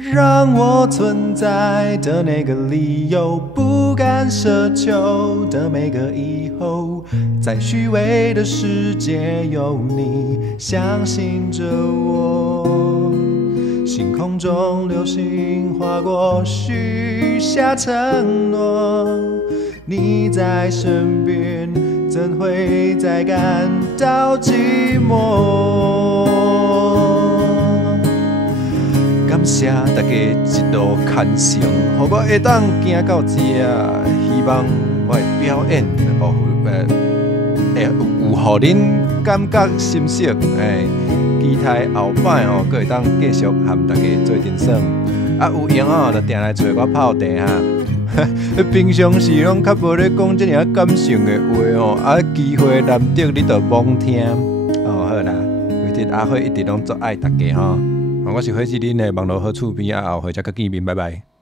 让我存在的那个理由，不敢奢求的每个以后，在虚伪的世界有你相信着我。星空中流星划过，许下承诺，你在身边，怎会再感到寂寞？感谢大家一路牵绳，让我会当行到这。希望我的表演有互恁感觉心息。期待后摆哦，阁会当继续和大家做阵耍。有闲哦，就定来找我泡茶哈。平常时拢较无咧讲这尔感性的话哦，机会难得你就罔听。好啦，为着阿辉一直拢做爱大家吼。我是火子恁的网络好厝边，后会再见面，拜拜。